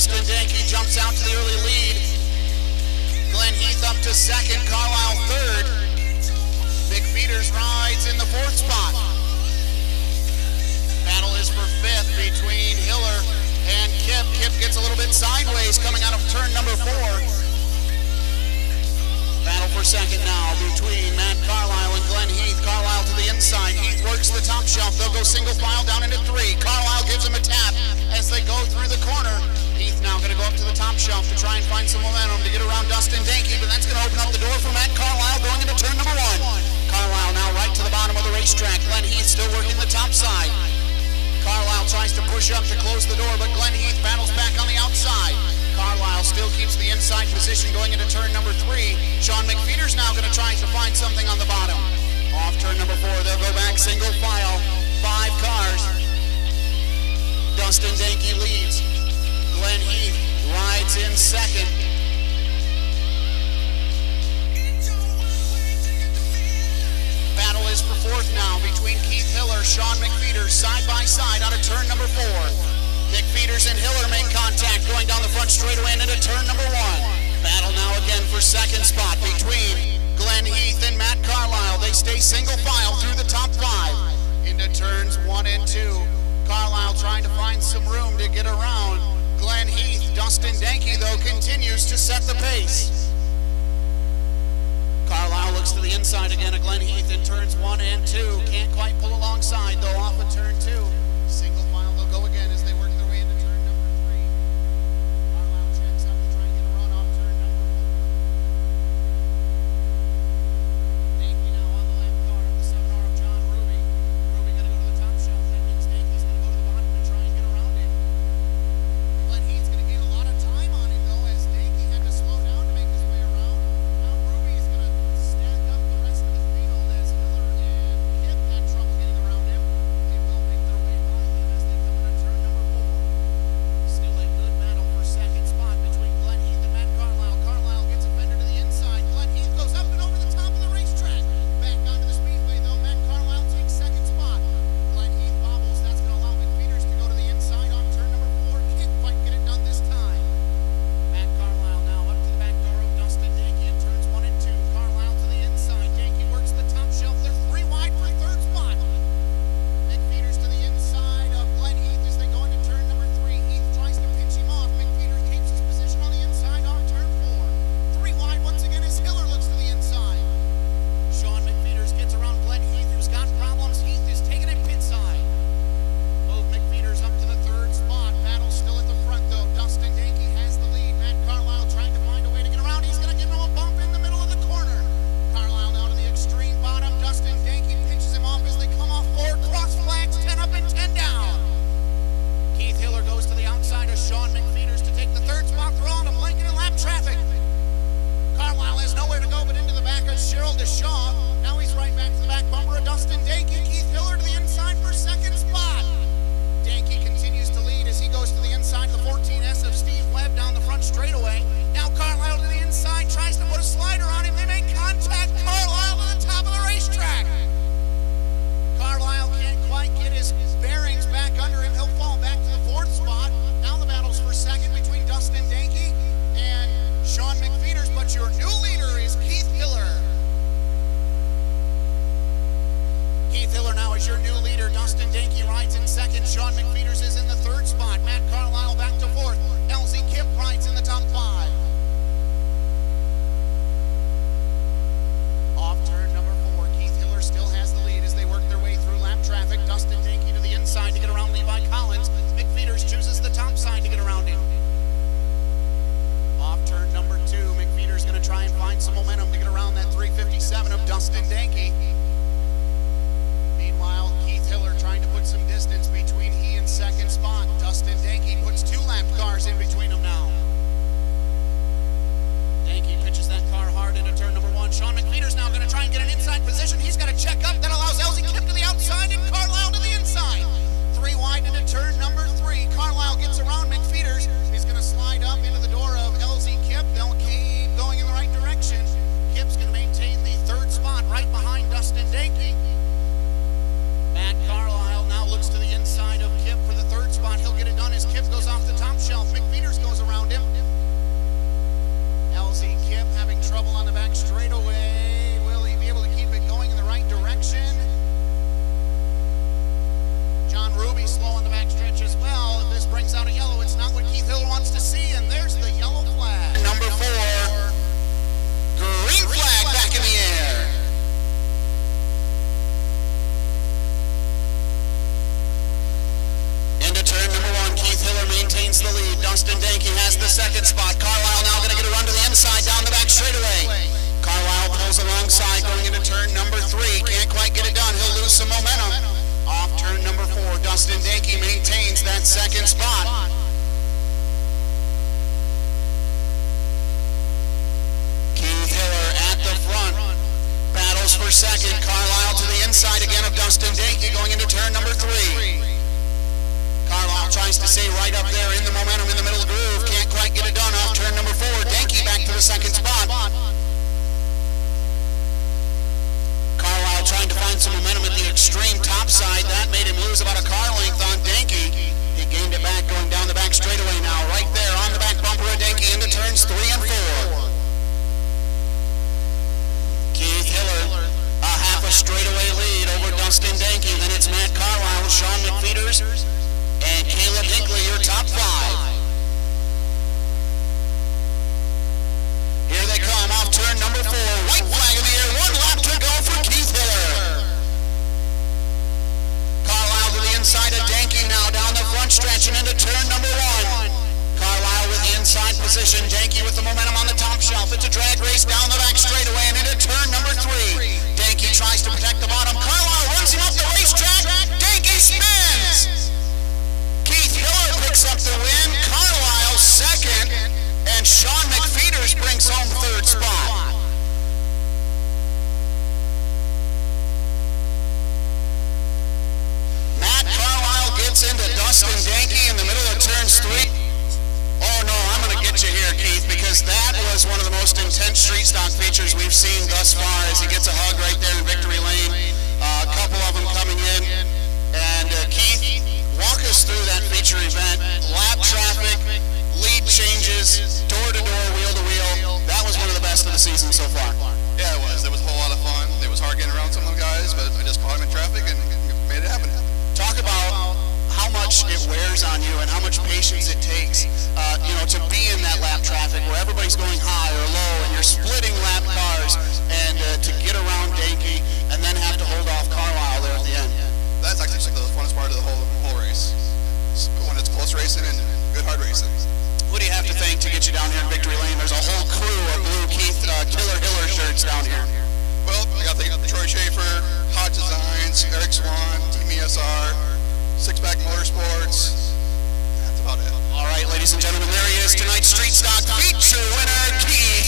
Dustin Danke jumps out to the early lead. Glenn Heath up to second, Carlisle third. McFeeters rides in the fourth spot. Battle is for fifth between Hiller and Kip. Kip gets a little bit sideways coming out of turn number 4. Battle for second now between Matt Carlisle and Glenn Heath. Carlisle to the inside. Heath works the top shelf. They'll go single file down into 3. Carlisle gives him a tap as they go through the corner. Heath now going to go up to the top shelf to try and find some momentum to get around Dustin Danke, but that's going to open up the door for Matt Carlisle going into turn number 1. Carlisle now right to the bottom of the racetrack. Glenn Heath still working the top side. Carlisle tries to push up to close the door, but Glenn Heath battles back on the outside. Carlisle still keeps the inside position going into turn number 3. Sean McFeeters now going to try to find something on the bottom. Off turn number 4, they'll go back single file. 5 cars. Dustin Danke leads. Glenn Heath rides in second. Battle is for fourth now between Keith Hiller, Sean McFeeters, side by side out of turn number 4. McFeeters and Hiller make contact going down the front straightaway and into turn number 1. Battle now again for second spot between Glenn Heath and Matt Carlisle. They stay single file through the top 5 into turns 1 and 2. Carlisle trying to find some room to get around Glenn Heath. Dustin Danke, though, continues to set the pace. Carlisle looks to the inside again of Glenn Heath in turns 1 and 2. Can't quite pull alongside, though, off of turn 2. Single file, they'll go again as they work their way into turn number 3. Carlisle checks up to try and get a run off turn number 4. Danke now on the lap car of the 7R of John Ruby. Ruby going to go to the top shelf. That means Danke's going to go to the bottom to try and get around him. Glenn Heath's going to gain a lot of time on him, though, as Danke had to slow down to make his way around. Now Ruby's going to stack up the rest of the field as Hiller and Kip had trouble getting around him. They will make their way by him as they come into turn number 4. Still a good battle for second spot between Glenn Heath and Matt Carlisle. Carlisle gets a fender to the inside. Glenn Heath goes up and over the top of the racetrack. Back onto the Speedway, though. Matt Carlisle takes second spot. Glenn Heath bobbles. That's going to allow McFeeters to go to the inside on turn number 4. Can't quite get it done this time. Matt Carlisle now up to the back door of Dustin Danke in turns 1 and 2. Carlisle to the inside. Danke works the top shelf. They're 3 wide for third spot. McFeeters to the inside of Glenn Heath as they go into turn number 3. Heath tries to pinch him off. McFeeters keeps his position on the inside on turn 4. 3 wide once again as Hiller looks to the inside. Sean McFeeters gets around Glenn Heath, who's got problems. Heath is taking it pit side. Move McFeeters up to the 3rd spot. Battle still at the front, though. Dustin Danke has the lead. Matt Carlisle trying to find a way to get around. He's going to give him a bump in the middle of the corner. Carlisle now to the extreme bottom. Dustin Danke pinches him off as they come off 4. Cross flags, 10 up and 10 down. Keith Hiller goes to the outside of Sean McFeeters to take the 3rd spot through on a blanket and lap traffic. Carlisle has nowhere to go but into the back of Cheryl DeShaw. Now he's right back to the back bumper of Dustin Danke. Keith Hiller to the inside for second spot. Danke continues to lead as he goes to the inside of the 14S of Steve Webb down the front straightaway. Now Carlisle to the inside, tries to put a slider on him. They make contact. Carlisle to the top of the racetrack. Carlisle can't quite get his bearings back under him. He'll fall back to the 4th spot. Now the battle's for second between Dustin Danke and Sean McFeeters, but your new leader is Keith Hiller. Keith Hiller now is your new leader. Dustin Danke rides in second. Sean McFeeters is in the 3rd spot. Matt Carlisle back to 4th. LZ Kip rides in the top 5. Off turn number 4, Keith Hiller still has the lead as they work their way through lap traffic. Dustin Danke to the inside to get around Levi Collins. McFeeters chooses the top side to get around him. Off turn number 2, McFeeters going to try and find some momentum to get around that 357 of Dustin Danke. Meanwhile, Keith Hiller trying to put some distance between he and second spot. Dustin Danke puts 2 lap cars in between them now. Danke pitches that car hard into turn number 1. Sean McFeeters now going to try and get an inside position. He's got to check up. That allows LZ Kip to the outside and Carlisle to the inside. 3 wide into turn number 3. Carlisle gets around McFeeters. He's going to slide up into the door of LZ Kip. They'll keep going in the right direction. Kip's going to maintain the 3rd spot right behind Dustin Danke. Matt Carlisle now looks to the inside of Kip for the 3rd spot. He'll get it done as Kip goes off the top shelf. McFeeters goes Dustin Danke has the second spot. Carlisle now going to get a run to the inside down the back straightaway. Carlisle pulls alongside going into turn number 3. Can't quite get it done. He'll lose some momentum. Off turn number 4, Dustin Danke maintains that second spot. Keith Hiller at the front. Battles for second. Carlisle to the inside again of Dustin Danke going into turn number 3. Carlisle tries to stay right up there in the momentum in the middle of the groove. Can't quite get it done off turn number 4. Danke back to the second spot. Carlisle trying to find some momentum at the extreme top side. That made him lose about a car length on Danke. He gained it back going down the back straightaway now. Right there on the back bumper of Danke into turns 3 and 4. Keith Hiller, a half a straightaway lead over Dustin Danke. Then it's Matt Carlisle, Sean McFeeters, and Caleb Hinckley, your top 5. Here they come off turn number 4. White flag in the air. 1 lap to go for Keith Hiller. Carlisle to the inside of Danke now down the front stretch and into turn number 1. Carlisle with the inside position. Danke with the momentum on the top shelf. It's a drag race down the back straightaway and into turn number 3. Danke tries to protect the bottom. Carlisle runs him up the racetrack. Danke spins. Keith Hiller picks up the win. Carlisle second. And Sean McFeeters brings home third spot. Matt Carlisle gets into Dustin Danke in the middle of turns 3. Oh no, I'm going to get you here, Keith, because that was one of the most intense street stock features we've seen thus far as he gets a hug right there in victory lane. A couple of them coming in. And Keith, walk us through that feature event. Lap traffic, lead changes, door-to-door, wheel-to-wheel. That was one of the best of the season so far. Yeah, it was. It was a whole lot of fun. It was hard getting around some of the guys, but I just caught him in traffic and made it happen. Talk about how much it wears on you and how much patience it takes, to be in that lap traffic where everybody's going high or low and you're splitting lap cars and to get around Danke and then have to hold off Carlisle there at the end. That's actually the funnest part of the whole race. When it's close racing and good hard racing. What do you have to thank to get you down here in victory lane? There's a whole crew of blue Keith Killer Hiller shirts down here. Well, I got Troy Schaefer, Hot Designs, Eric Swan, Team ESR, Six-Pack Motorsports. That's about it. All right, ladies and gentlemen, there he is, tonight's Street Stock feature winner, Keith